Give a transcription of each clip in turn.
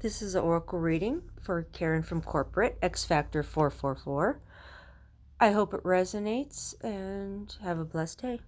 This is an Oracle reading for Karen from Corporate, X Factor 444. I hope it resonates and have a blessed day.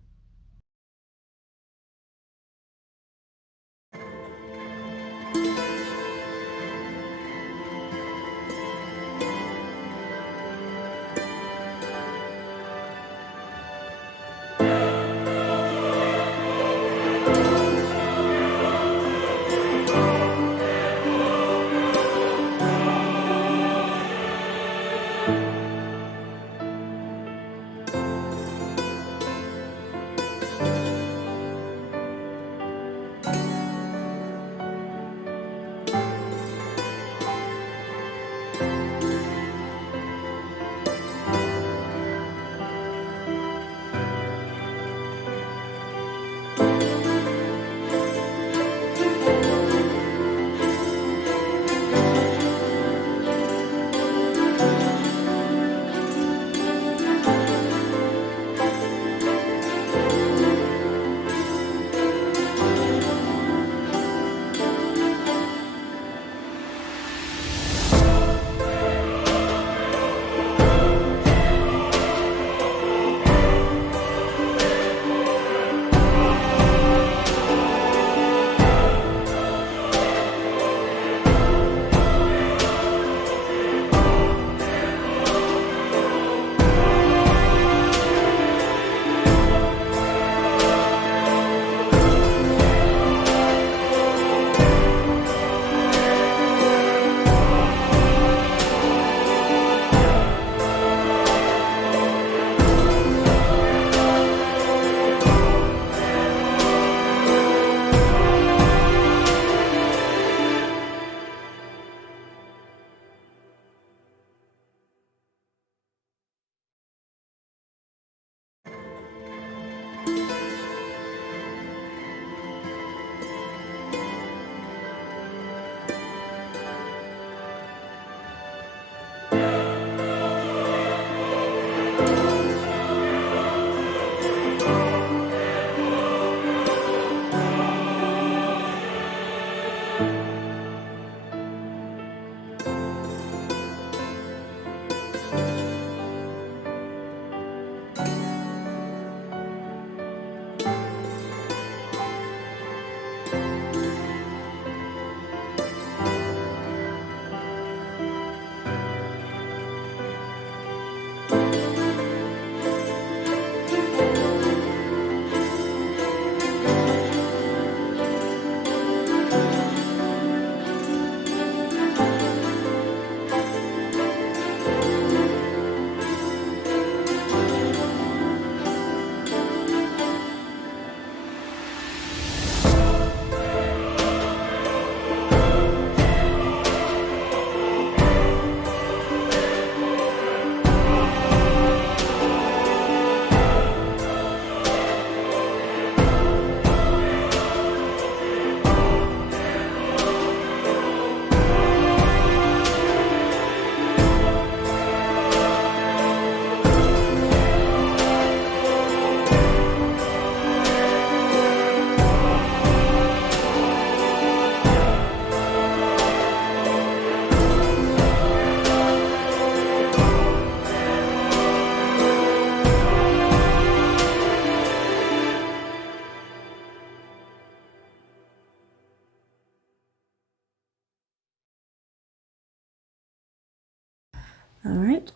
All right,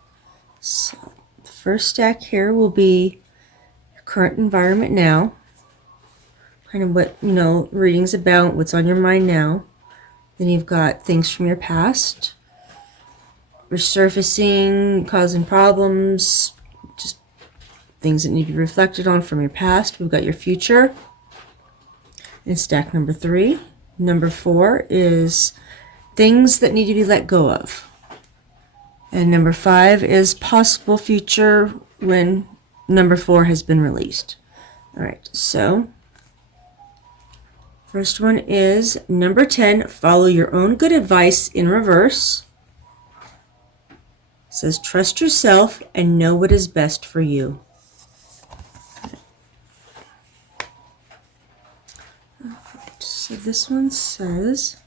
so the first stack here will be your current environment now, kind of what, reading's about, what's on your mind now. Then you've got things from your past, resurfacing, causing problems, just things that need to be reflected on from your past. We've got your future in stack number 3. Number 4 is things that need to be let go of. And number 5 is possible future when number 4 has been released. All right, so first one is number 10, follow your own good advice in reverse. It says trust yourself and know what is best for you. So this one says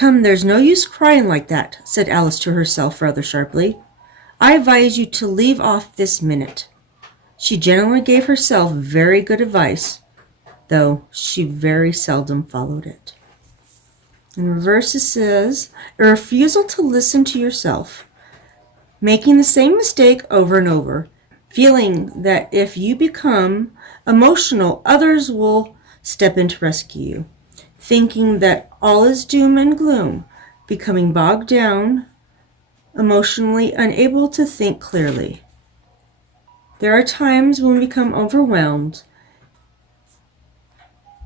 Come, there's no use crying like that, said Alice to herself rather sharply. I advise you to leave off this minute. She generally gave herself very good advice, though she very seldom followed it. In reverse, it says, a refusal to listen to yourself, making the same mistake over and over, feeling that if you become emotional, others will step in to rescue you, thinking that all is doom and gloom, becoming bogged down, emotionally unable to think clearly. There are times when we become overwhelmed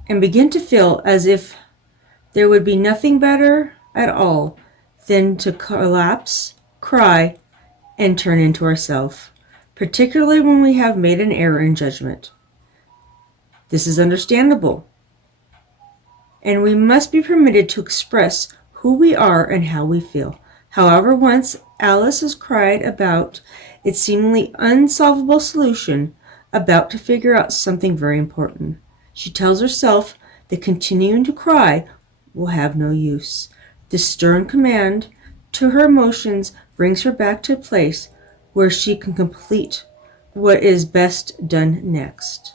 and begin to feel as if there would be nothing better at all than to collapse, cry, and turn into ourselves, particularly when we have made an error in judgment. This is understandable, and we must be permitted to express who we are and how we feel. However, once Alice has cried about its seemingly unsolvable solution, about to figure out something very important, she tells herself that continuing to cry will have no use. This stern command to her emotions brings her back to a place where she can complete what is best done next.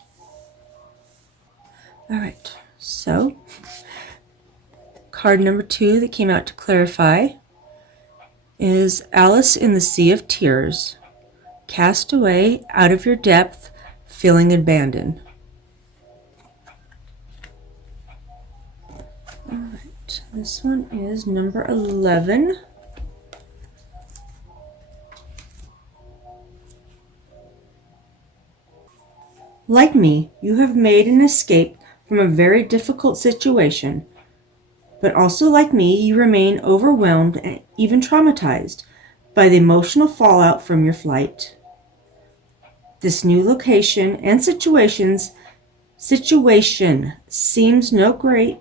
All right, so card number 2 that came out to clarify is Alice in the Sea of Tears. Cast away out of your depth, feeling abandoned. All right, this one is number 11. Like me, you have made an escape from a very difficult situation, but also like me, you remain overwhelmed and even traumatized by the emotional fallout from your flight. This new location and situation seems no great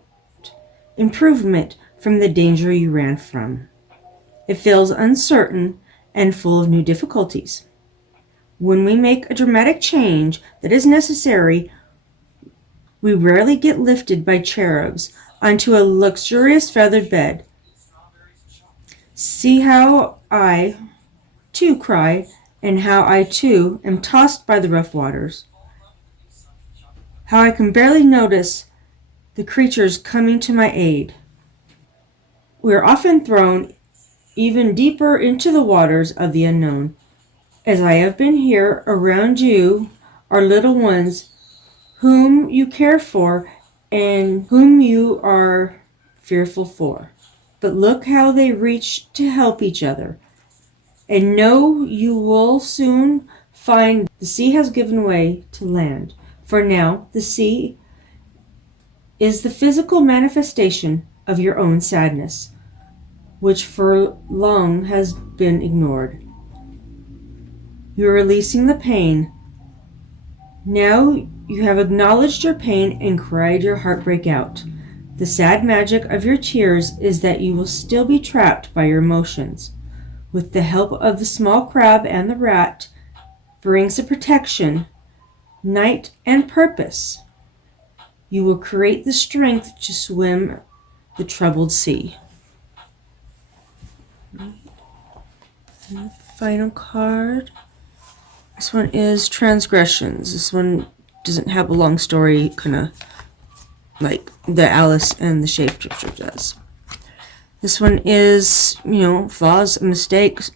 improvement from the danger you ran from. It feels uncertain and full of new difficulties. When we make a dramatic change that is necessary, we rarely get lifted by cherubs onto a luxurious feathered bed. See how I, too, cry, and how I, too, am tossed by the rough waters. How I can barely notice the creatures coming to my aid. We are often thrown even deeper into the waters of the unknown. As I have been here, around you are little ones whom you care for and whom you are fearful for. But look how they reach to help each other. And know you will soon find the sea has given way to land. For now, the sea is the physical manifestation of your own sadness, which for long has been ignored. You are releasing the pain. Now you have acknowledged your pain and cried your heartbreak out. The sad magic of your tears is that you will still be trapped by your emotions. With the help of the small crab and the rat brings a protection, night, and purpose. You will create the strength to swim the troubled sea. And the final card. This one is Transgressions. This one doesn't have a long story, kind of like the Alice and the Shapeshifter does. This one is, flaws, mistakes,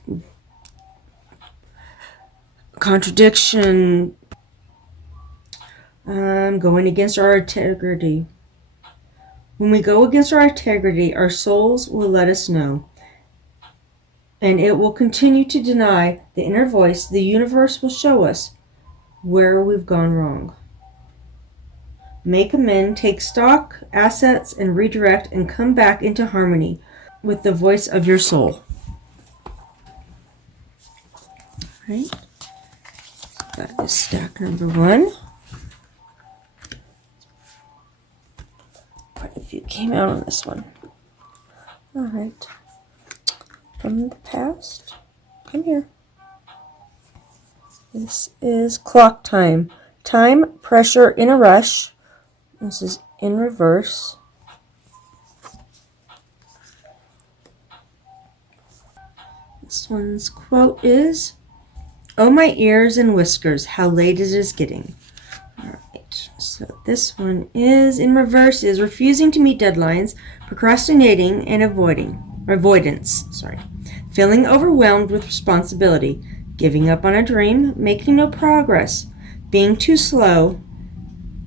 contradiction, going against our integrity. When we go against our integrity, our souls will let us know. And it will continue to deny the inner voice. The universe will show us where we've gone wrong. Make amends, take stock, assets, and redirect and come back into harmony with the voice of your soul. All right. That is stack number 1. Quite a few came out on this one. All right. From the past. Come here. This is Clock Time. Time, pressure, in a rush. This is in reverse. This one's quote is, "Oh, my ears and whiskers, how late it is getting." All right, so this one is in reverse, is refusing to meet deadlines, procrastinating and avoidance, feeling overwhelmed with responsibility, giving up on a dream, making no progress, being too slow,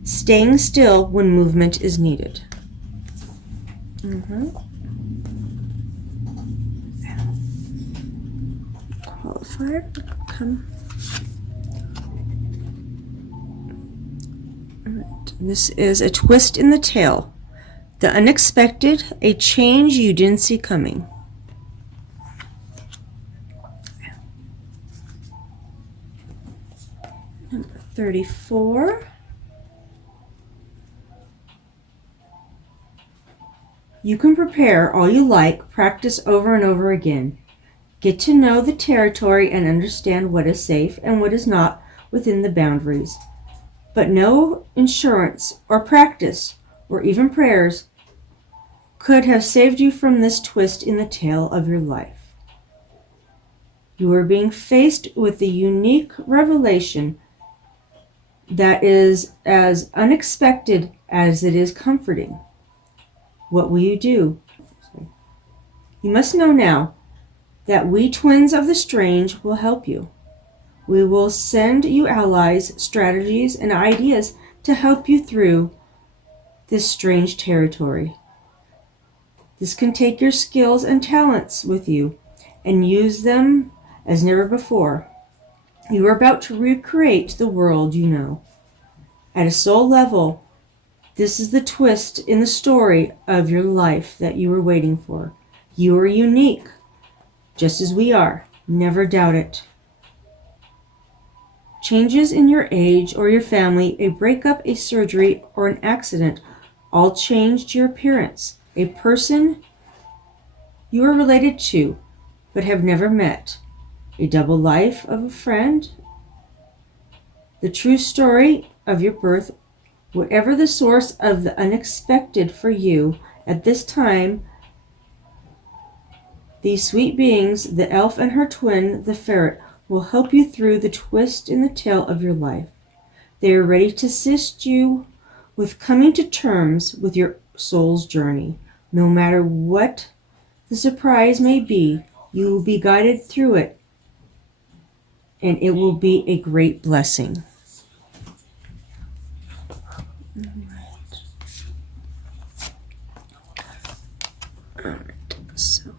staying still when movement is needed. Qualifier, come. All right. This is a twist in the tale. The unexpected, a change you didn't see coming. Number 34. You can prepare all you like, practice over and over again. Get to know the territory and understand what is safe and what is not within the boundaries. But no insurance or practice or even prayers could have saved you from this twist in the tale of your life. You are being faced with the unique revelation that is as unexpected as it is comforting. What will you do? You must know now that we twins of the strange will help you. We will send you allies, strategies, and ideas to help you through this strange territory. This can take your skills and talents with you and use them as never before. You are about to recreate the world you know. At a soul level, this is the twist in the story of your life that you were waiting for. You are unique, just as we are. Never doubt it. Changes in your age or your family, a breakup, a surgery, or an accident all changed your appearance. A person you are related to but have never met. A double life of a friend. The true story of your birth. Whatever the source of the unexpected for you at this time, these sweet beings, the elf and her twin, the ferret, will help you through the twist in the tale of your life. They are ready to assist you with coming to terms with your soul's journey. No matter what the surprise may be, you will be guided through it, and it will be a great blessing. All right, so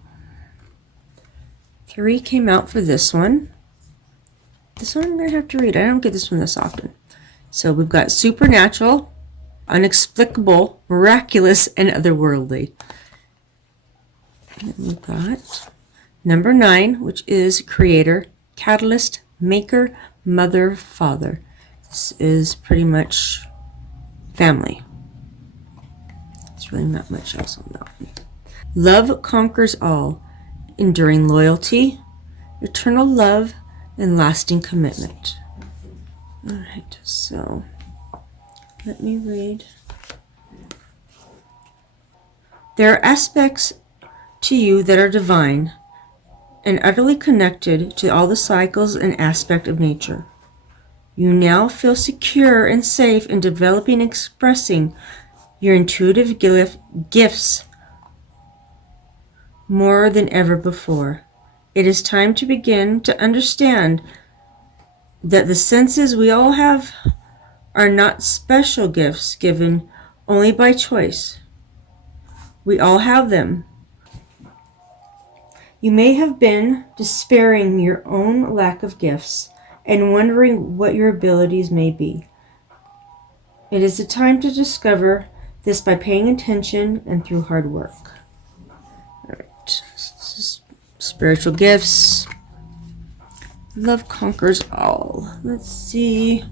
3 came out for this one. This one I'm going to have to read. I don't get this one this often. So we've got supernatural, unexplicable, miraculous, and otherworldly. And then we've got number 9, which is creator, catalyst, maker, mother, father. This is pretty much family. There's really not much else on that one. Love conquers all, enduring loyalty, eternal love, and lasting commitment. All right, so let me read. There are aspects to you that are divine and utterly connected to all the cycles and aspects of nature. You now feel secure and safe in developing and expressing your intuitive gifts more than ever before. It is time to begin to understand that the senses we all have are not special gifts given only by choice. We all have them. You may have been despairing your own lack of gifts and wondering what your abilities may be. It is the time to discover this by paying attention and through hard work. All right, this is spiritual gifts. Love conquers all. Let's see.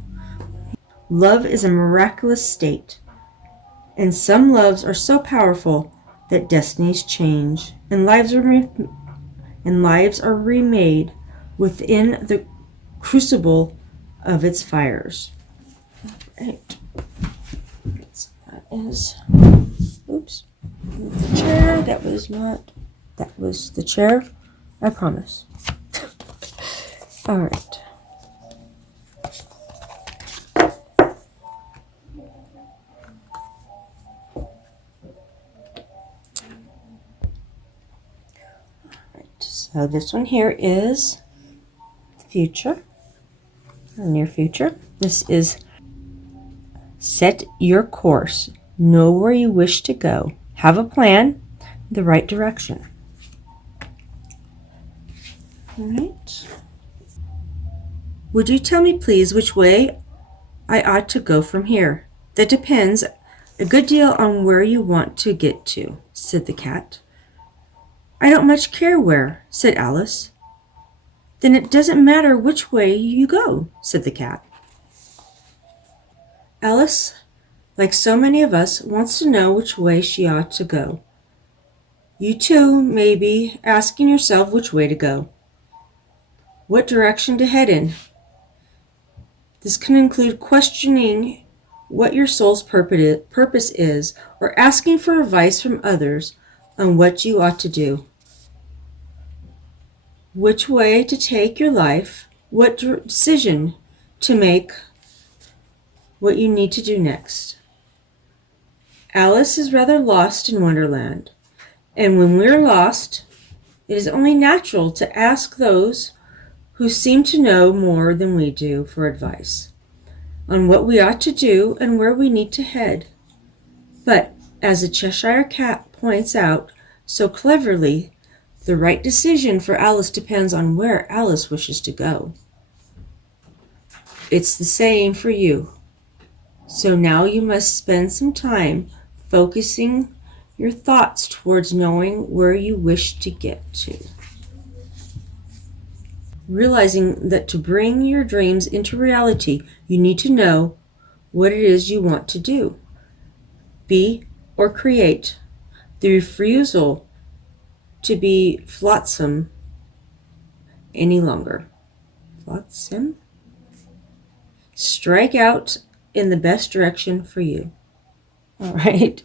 Love is a miraculous state, and some loves are so powerful that destinies change and lives are remade within the crucible of its fires. Right. That is, oops, the chair. That was the chair. I promise. All right. So this one here is the future, or near future. This is set your course. Know where you wish to go. Have a plan, the right direction. All right. Would you tell me, please, which way I ought to go from here? That depends a good deal on where you want to get to, said the cat. I don't much care where, said Alice. Then it doesn't matter which way you go, said the cat. Alice, like so many of us, wants to know which way she ought to go. You too may be asking yourself which way to go, what direction to head in. This can include questioning what your soul's purpose is, or asking for advice from others on what you ought to do. Which way to take your life, what decision to make, what you need to do next. Alice is rather lost in Wonderland, and when we're lost, it is only natural to ask those who seem to know more than we do for advice on what we ought to do and where we need to head. But, as the Cheshire Cat points out so cleverly, the right decision for Alice depends on where Alice wishes to go. It's the same for you. So now you must spend some time focusing your thoughts towards knowing where you wish to get to. Realizing that to bring your dreams into reality, you need to know what it is you want to do, be, or create. The refusal to be flotsam any longer. Flotsam? Strike out in the best direction for you. All right.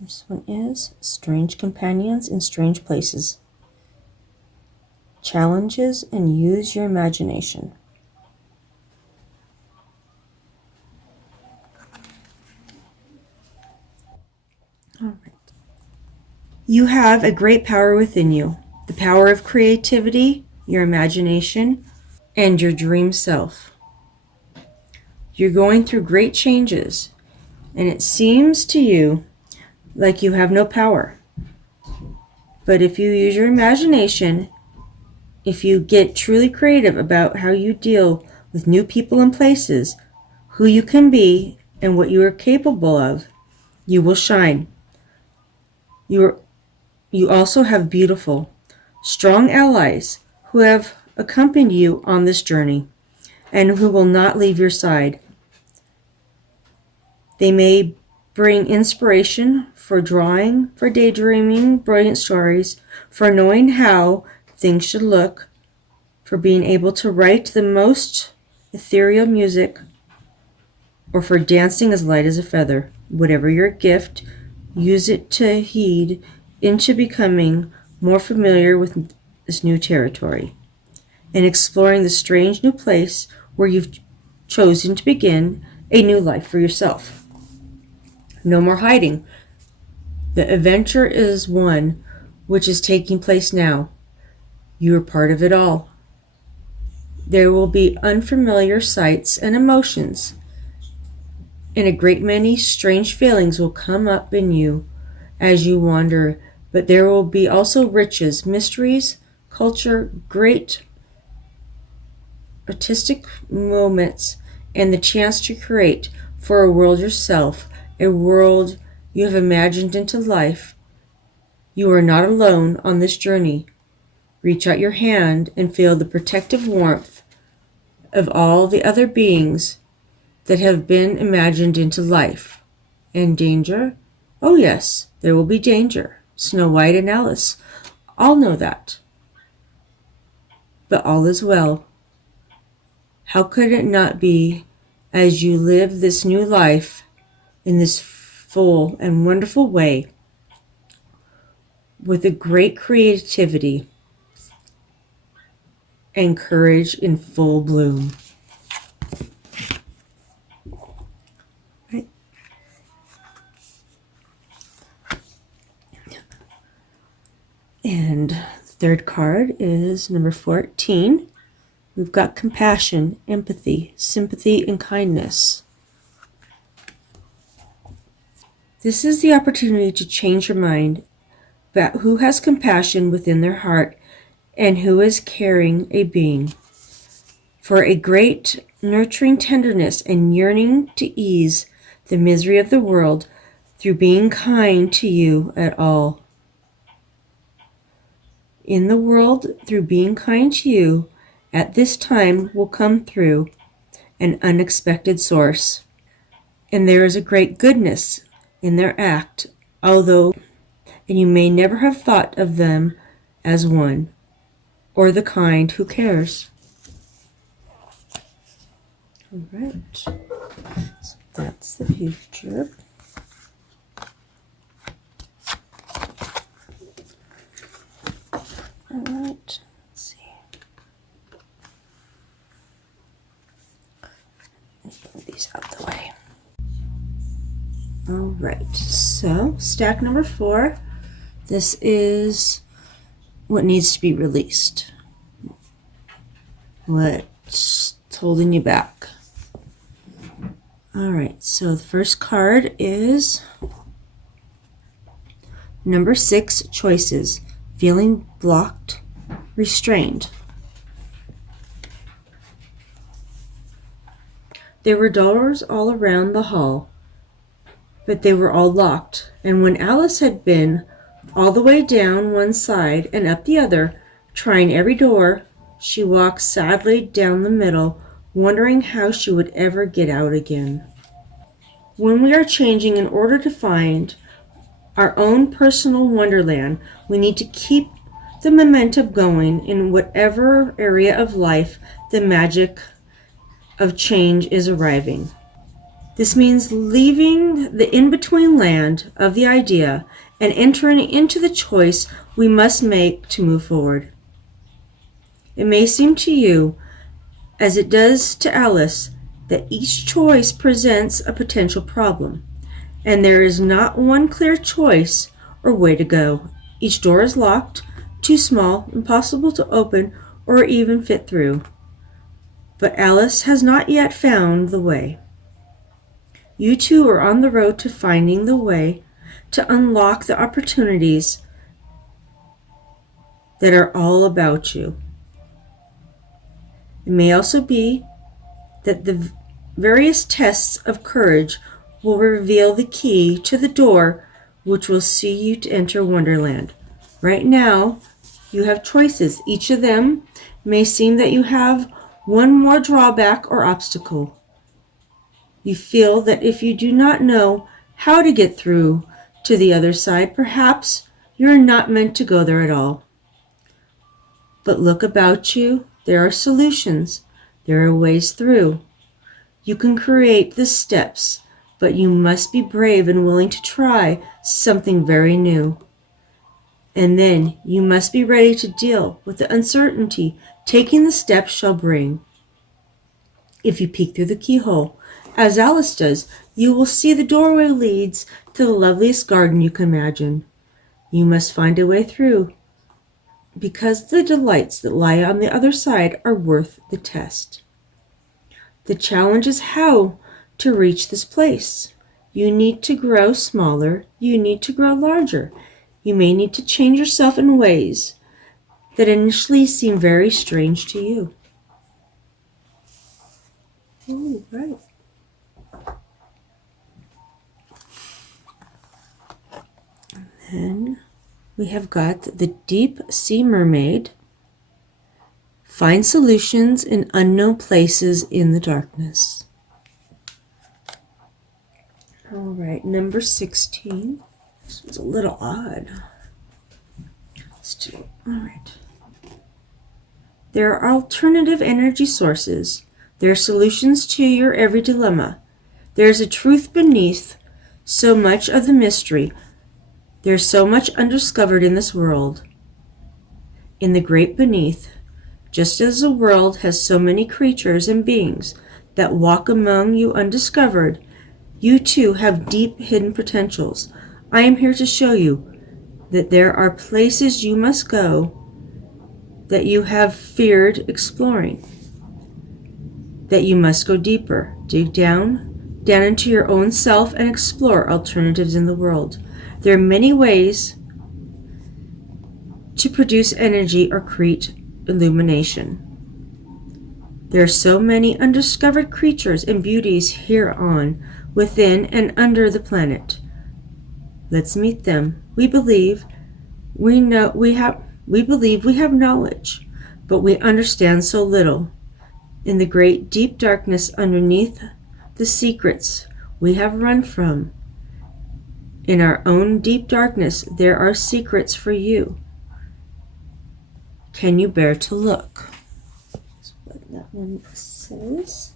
This one is strange companions in strange places. Challenges and use your imagination. All right. You have a great power within you, the power of creativity, your imagination, and your dream self. You're going through great changes, and it seems to you like you have no power. But if you use your imagination, if you get truly creative about how you deal with new people and places, who you can be, and what you are capable of, you will shine. You also have beautiful, strong allies who have accompanied you on this journey and who will not leave your side. They may bring inspiration for drawing, for daydreaming, brilliant stories, for knowing how things should look, for being able to write the most ethereal music, or for dancing as light as a feather. Whatever your gift, use it to heed into becoming more familiar with this new territory and exploring the strange new place where you've chosen to begin a new life for yourself. No more hiding. The adventure is one which is taking place now. You are part of it all. There will be unfamiliar sights and emotions, and a great many strange feelings will come up in you as you wander, but there will be also riches, mysteries, culture, great artistic moments, and the chance to create for a world yourself, a world you have imagined into life. You are not alone on this journey. Reach out your hand and feel the protective warmth of all the other beings that have been imagined into life. And danger? Oh yes, there will be danger. Snow White and Alice all know that. But all is well. How could it not be as you live this new life in this full and wonderful way with a great creativity and courage in full bloom. Right. And the third card is number 14. We've got compassion, empathy, sympathy, and kindness. This is the opportunity to change your mind about who has compassion within their heart and who is caring a being, for a great nurturing tenderness and yearning to ease the misery of the world through being kind to you at all. In the world, through being kind to you at this time will come through an unexpected source, and there is a great goodness in their act, although and you may never have thought of them as one, or the kind who cares. All right, so that's the future. All right, let's see. Move these out the way. All right, so stack number 4. This is what needs to be released. What's holding you back? All right, so the first card is number 6, choices. Feeling blocked, restrained. There were doors all around the hall, but they were all locked, and when Alice had been all the way down one side and up the other, trying every door, she walked sadly down the middle, wondering how she would ever get out again. When we are changing in order to find our own personal wonderland, we need to keep the momentum going in whatever area of life the magic of change is arriving. This means leaving the in-between land of the idea and entering into the choice we must make to move forward. It may seem to you, as it does to Alice, that each choice presents a potential problem, and there is not one clear choice or way to go. Each door is locked, too small, impossible to open or even fit through. But Alice has not yet found the way. You too are on the road to finding the way to unlock the opportunities that are all about you. It may also be that the various tests of courage will reveal the key to the door which will see you to enter Wonderland. Right now, you have choices. Each of them may seem that you have one more drawback or obstacle. You feel that if you do not know how to get through to the other side, perhaps you are not meant to go there at all. But look about you. There are solutions. There are ways through. You can create the steps, but you must be brave and willing to try something very new. And then you must be ready to deal with the uncertainty taking the steps shall bring. If you peek through the keyhole, as Alice does, you will see the doorway leads to the loveliest garden you can imagine. You must find a way through, because the delights that lie on the other side are worth the test. The challenge is how to reach this place. You need to grow smaller. You need to grow larger. You may need to change yourself in ways that initially seem very strange to you. Oh, right. And then we have got the Deep Sea Mermaid. Find solutions in unknown places in the darkness. All right, number 16. This was a little odd. Let's do it. All right. There are alternative energy sources. There are solutions to your every dilemma. There is a truth beneath so much of the mystery. There's so much undiscovered in this world. In the great beneath, just as the world has so many creatures and beings that walk among you undiscovered, you too have deep hidden potentials. I am here to show you that there are places you must go that you have feared exploring, that you must go deeper, dig down into your own self and explore alternatives in the world. There are many ways to produce energy or create illumination. There are so many undiscovered creatures and beauties here on, within, and under the planet. Let's meet them. We believe we have knowledge, but we understand so little. In the great deep darkness underneath the secrets we have run from, in our own deep darkness, there are secrets for you. Can you bear to look? That's what that one says.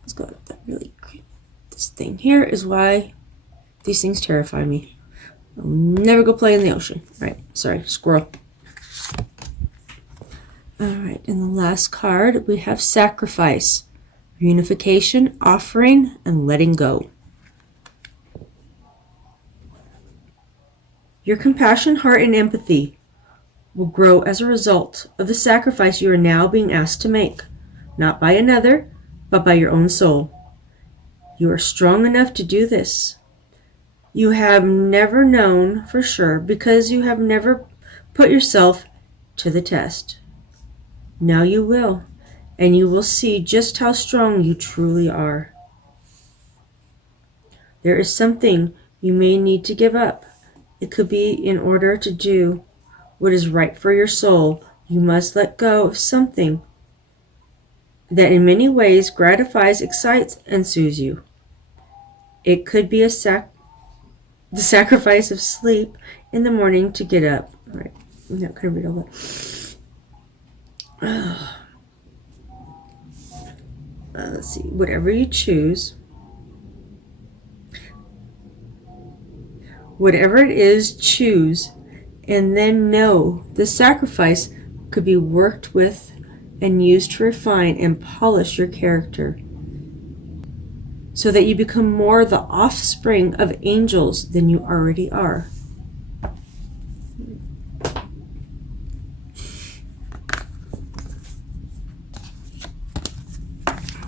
Let's go with that really creepy. This thing here is why these things terrify me. I'll never go play in the ocean. Right, sorry, squirrel. Alright, in the last card we have sacrifice, unification, offering, and letting go. Your compassion, heart, and empathy will grow as a result of the sacrifice you are now being asked to make, not by another, but by your own soul. You are strong enough to do this. You have never known for sure because you have never put yourself to the test. Now you will, and you will see just how strong you truly are. There is something you may need to give up. It could be in order to do what is right for your soul. You must let go of something that in many ways gratifies, excites, and soothes you. It could be the sacrifice of sleep in the morning to get up. All right, I'm not going to read all that. Let's see, whatever you choose. Whatever it is, choose, and then know the sacrifice could be worked with and used to refine and polish your character so that you become more the offspring of angels than you already are.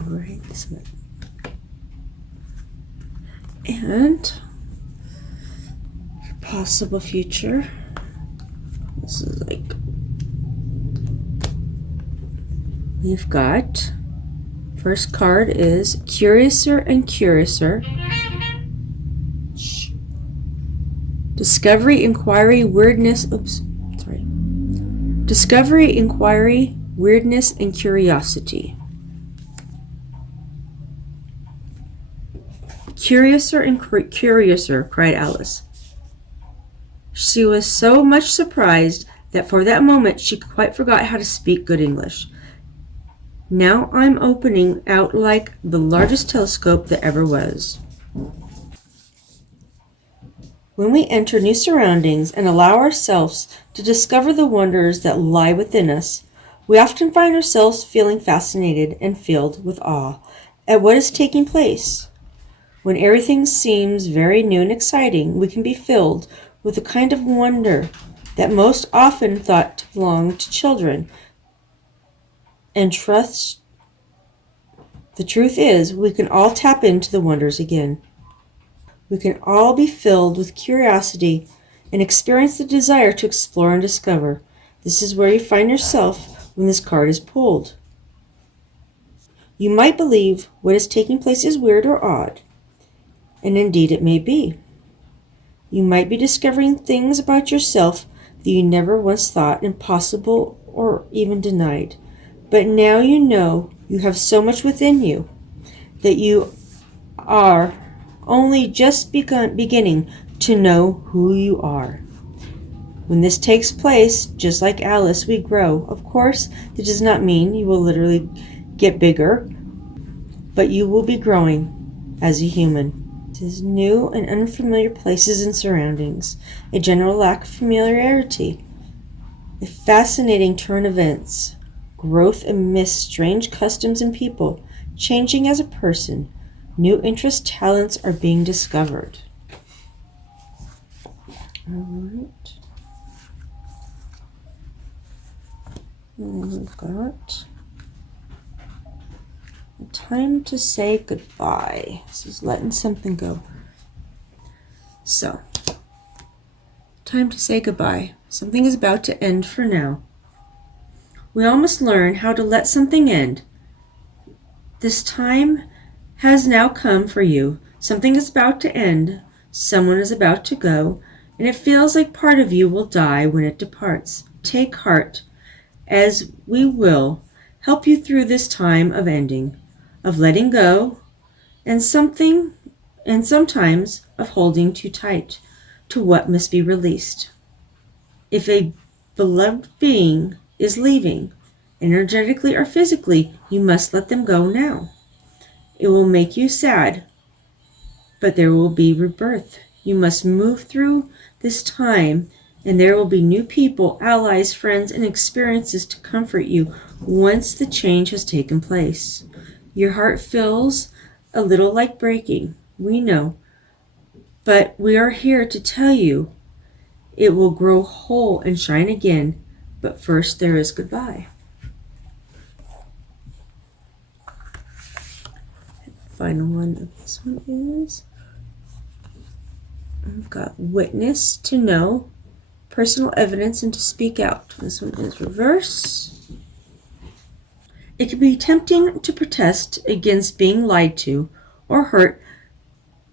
All right, this one. And possible future. This is like we've got first card is Curiouser and Curiouser. Discovery, inquiry, weirdness. Discovery, inquiry, weirdness, and curiosity. Curiouser and Curiouser, cried Alice. She was so much surprised that for that moment she quite forgot how to speak good English. Now I'm opening out like the largest telescope that ever was. When we enter new surroundings and allow ourselves to discover the wonders that lie within us, we often find ourselves feeling fascinated and filled with awe at what is taking place. When everything seems very new and exciting, we can be filled with a kind of wonder that most often thought to belong to children. And trust, the truth is, we can all tap into the wonders again. We can all be filled with curiosity and experience the desire to explore and discover. This is where you find yourself when this card is pulled. You might believe what is taking place is weird or odd, and indeed it may be. You might be discovering things about yourself that you never once thought impossible or even denied. But now you know you have so much within you that you are only just beginning to know who you are. When this takes place, just like Alice, we grow. Of course, that does not mean you will literally get bigger, but you will be growing as a human. It is new and unfamiliar places and surroundings, a general lack of familiarity, a fascinating turn of events, growth amidst strange customs and people, changing as a person, new interests, talents are being discovered. All right. And we've got time to say goodbye. This is letting something go. So, time to say goodbye. Something is about to end for now. We all must learn how to let something end. This time has now come for you. Something is about to end. Someone is about to go, and it feels like part of you will die when it departs. Take heart, as we will help you through this time of ending, of letting go, and sometimes of holding too tight to what must be released. If a beloved being is leaving, energetically or physically, you must let them go now. It will make you sad, but there will be rebirth. You must move through this time, and there will be new people, allies, friends, and experiences to comfort you once the change has taken place. Your heart feels a little like breaking, we know, but we are here to tell you it will grow whole and shine again, but first there is goodbye. Final one of this one is, I've got witness, to know, personal evidence, and to speak out. This one is reverse. It can be tempting to protest against being lied to or hurt.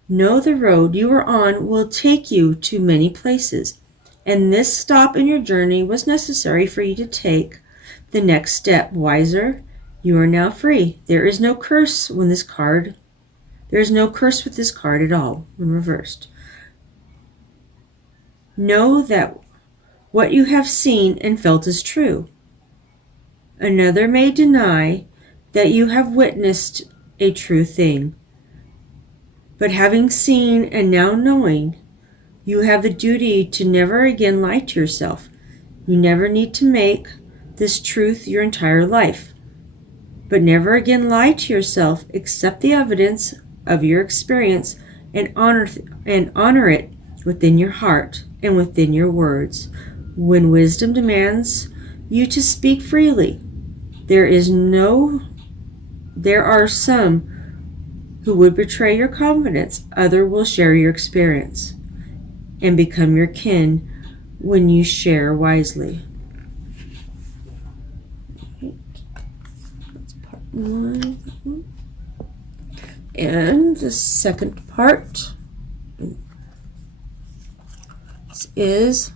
Know the road you are on will take you to many places, and this stop in your journey was necessary for you to take the next step. Wiser, you are now free. There is no curse with this card at all when reversed. Know that what you have seen and felt is true. Another may deny that you have witnessed a true thing, but having seen and now knowing, you have the duty to never again lie to yourself. You never need to make this truth your entire life, but never again lie to yourself. Accept the evidence of your experience and honor it within your heart and within your words. When wisdom demands you to speak freely, there are some who would betray your confidence. Others will share your experience and become your kin when you share wisely. That's part one. And the second part is,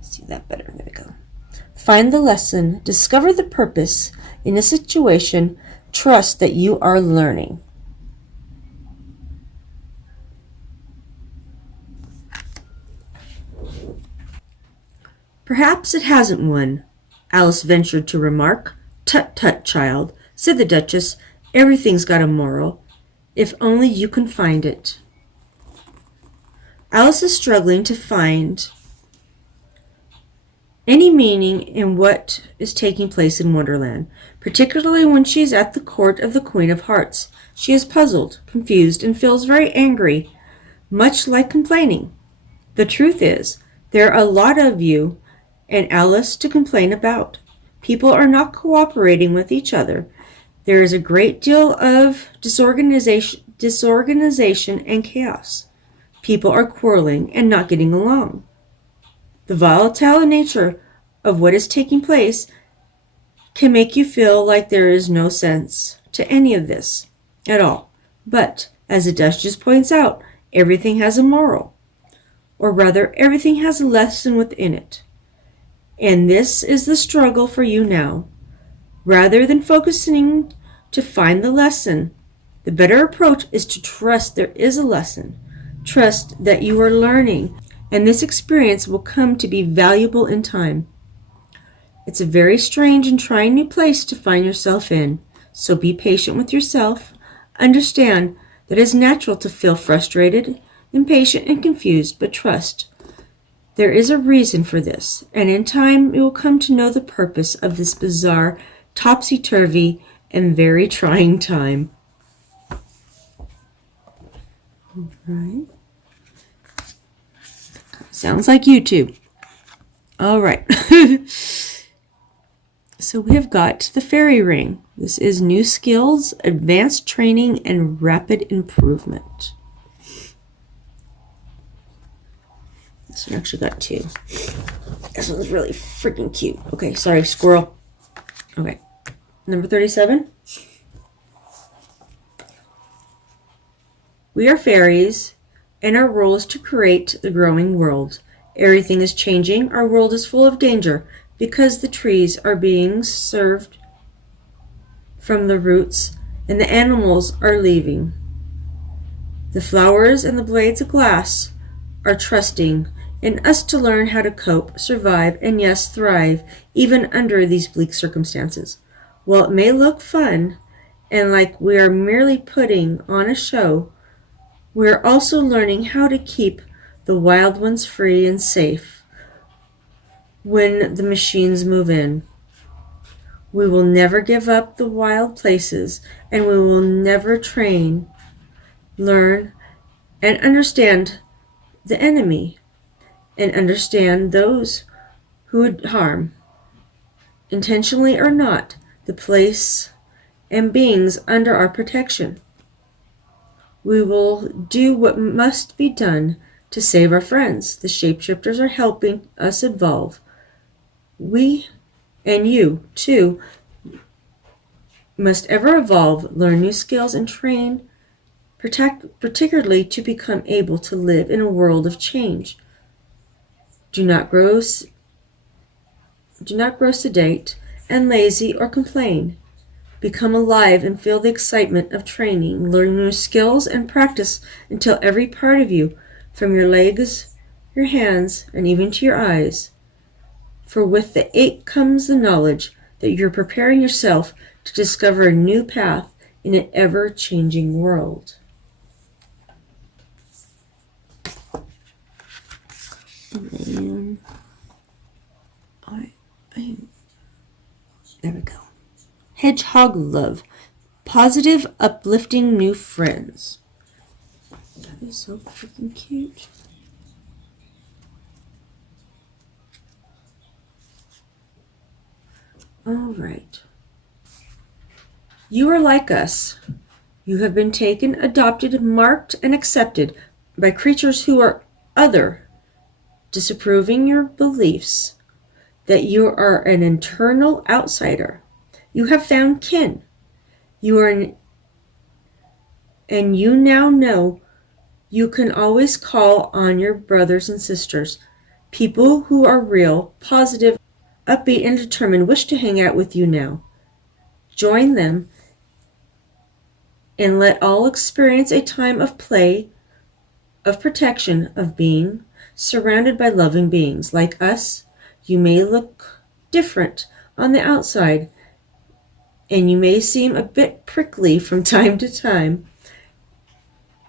see that better, there we go. Find the lesson, discover the purpose in a situation, trust that you are learning. Perhaps it hasn't one, Alice ventured to remark. Tut, tut, child, said the Duchess. Everything's got a moral, if only you can find it. Alice is struggling to find any meaning in what is taking place in Wonderland, particularly when she is at the court of the Queen of Hearts. She is puzzled, confused, and feels very angry, much like complaining. The truth is, there are a lot of you and Alice to complain about. People are not cooperating with each other. There is a great deal of disorganization and chaos. People are quarreling and not getting along. The volatile nature of what is taking place can make you feel like there is no sense to any of this at all. But, as the Duchess points out, everything has a moral, or rather, everything has a lesson within it. And this is the struggle for you now. Rather than focusing to find the lesson, the better approach is to trust there is a lesson. Trust that you are learning, and this experience will come to be valuable in time. It's a very strange and trying new place to find yourself in, so be patient with yourself. Understand that it is natural to feel frustrated, impatient, and confused, but trust. There is a reason for this, and in time you will come to know the purpose of this bizarre, topsy-turvy, and very trying time. All right. Sounds like YouTube. All right. So we have got the fairy ring. This is new skills, advanced training, and rapid improvement. This one actually got two. This one's really freaking cute. Okay, sorry, squirrel. Okay, number 37. We are fairies, and our role is to create the growing world. Everything is changing. Our world is full of danger because the trees are being served from the roots, and the animals are leaving. The flowers and the blades of glass are trusting in us to learn how to cope, survive, and yes, thrive, even under these bleak circumstances. While it may look fun and like we are merely putting on a show, we are also learning how to keep the wild ones free and safe when the machines move in. We will never give up the wild places, and we will never train, learn, and understand the enemy, and understand those who would harm, intentionally or not, the place and beings under our protection. We will do what must be done to save our friends. The shapeshifters are helping us evolve. We, and you, too, must ever evolve, learn new skills, and train, particularly to become able to live in a world of change. Do not grow sedate and lazy or complain. Become alive and feel the excitement of training. Learn new skills and practice until every part of you, from your legs, your hands, and even to your eyes. For with the ache comes the knowledge that you're preparing yourself to discover a new path in an ever-changing world. And then, there we go. Hedgehog love. Positive, uplifting new friends. That is so freaking cute. All right. You are like us. You have been taken, adopted, marked, and accepted by creatures who are other, disapproving your beliefs that you are an internal outsider. You have found kin. And you now know you can always call on your brothers and sisters, people who are real, positive, upbeat, and determined, wish to hang out with you now. Join them and let all experience a time of play, of protection, of being surrounded by loving beings. Like us, you may look different on the outside, and you may seem a bit prickly from time to time,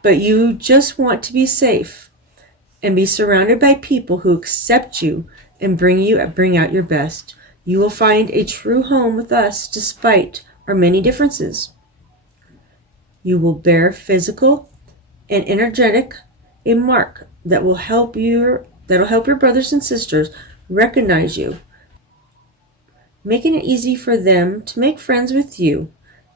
but you just want to be safe and be surrounded by people who accept you and bring out your best. You will find a true home with us despite our many differences. You will bear physical and energetic a mark that will help your brothers and sisters recognize you, making it easy for them to make friends with you,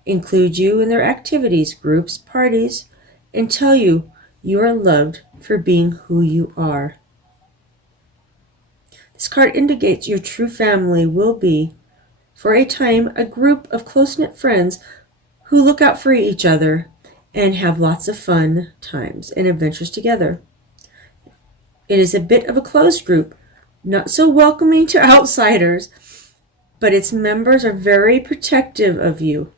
include you in their activities, groups, parties, and tell you you are loved for being who you are. This card indicates your true family will be, for a time, a group of close-knit friends who look out for each other and have lots of fun times and adventures together. It is a bit of a closed group, not so welcoming to outsiders, but its members are very protective of you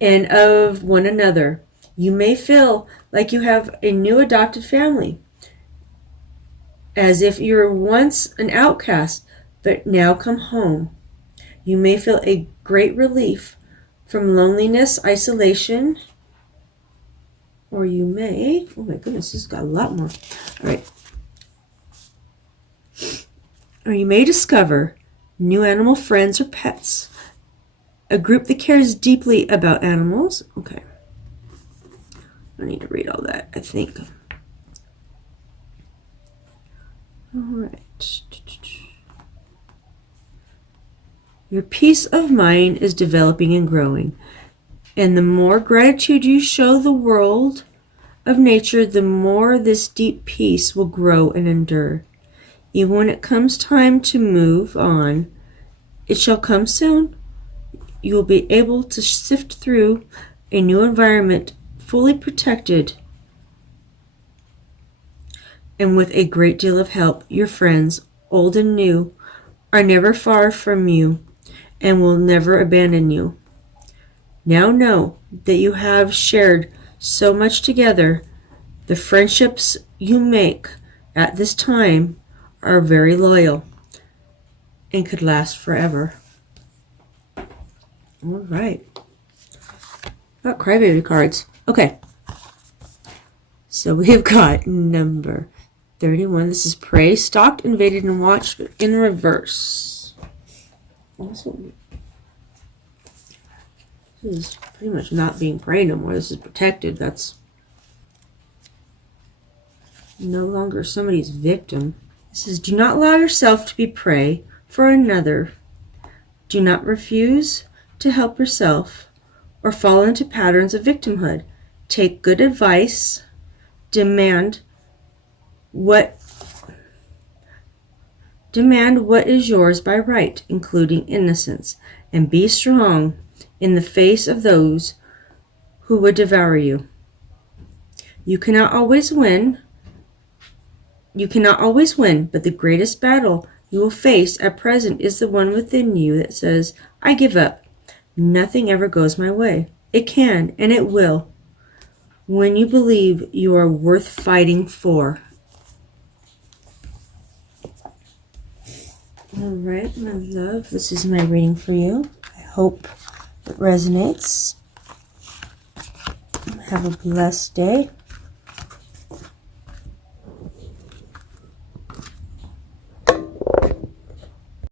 and of one another. You may feel like you have a new adopted family, as if you were once an outcast, but now come home. You may feel a great relief from loneliness, isolation, or you may, oh my goodness, this has got a lot more. All right. Or you may discover new animal friends or pets, a group that cares deeply about animals. Okay. I need to read all that, I think. All right. Your peace of mind is developing and growing. And the more gratitude you show the world of nature, the more this deep peace will grow and endure. Even when it comes time to move on, it shall come soon. You will be able to sift through a new environment fully protected and with a great deal of help. Your friends, old and new, are never far from you and will never abandon you. Now know that you have shared so much together. The friendships you make at this time are very loyal and could last forever. All right. Got crybaby cards. Okay. So we have got number 31. This is Prey, Stalked, Invaded, and Watched in reverse. Also, this is pretty much not being prey no more. This is protected. That's no longer somebody's victim. This is, do not allow yourself to be prey for another. Do not refuse to help yourself or fall into patterns of victimhood. Take good advice. Demand what is yours by right, including innocence, and be strong in the face of those who would devour you. You cannot always win, but the greatest battle you will face at present is the one within you that says, I give up. Nothing ever goes my way. It can, and it will, when you believe you are worth fighting for. All right, my love, this is my reading for you. I hope it resonates. Have a blessed day.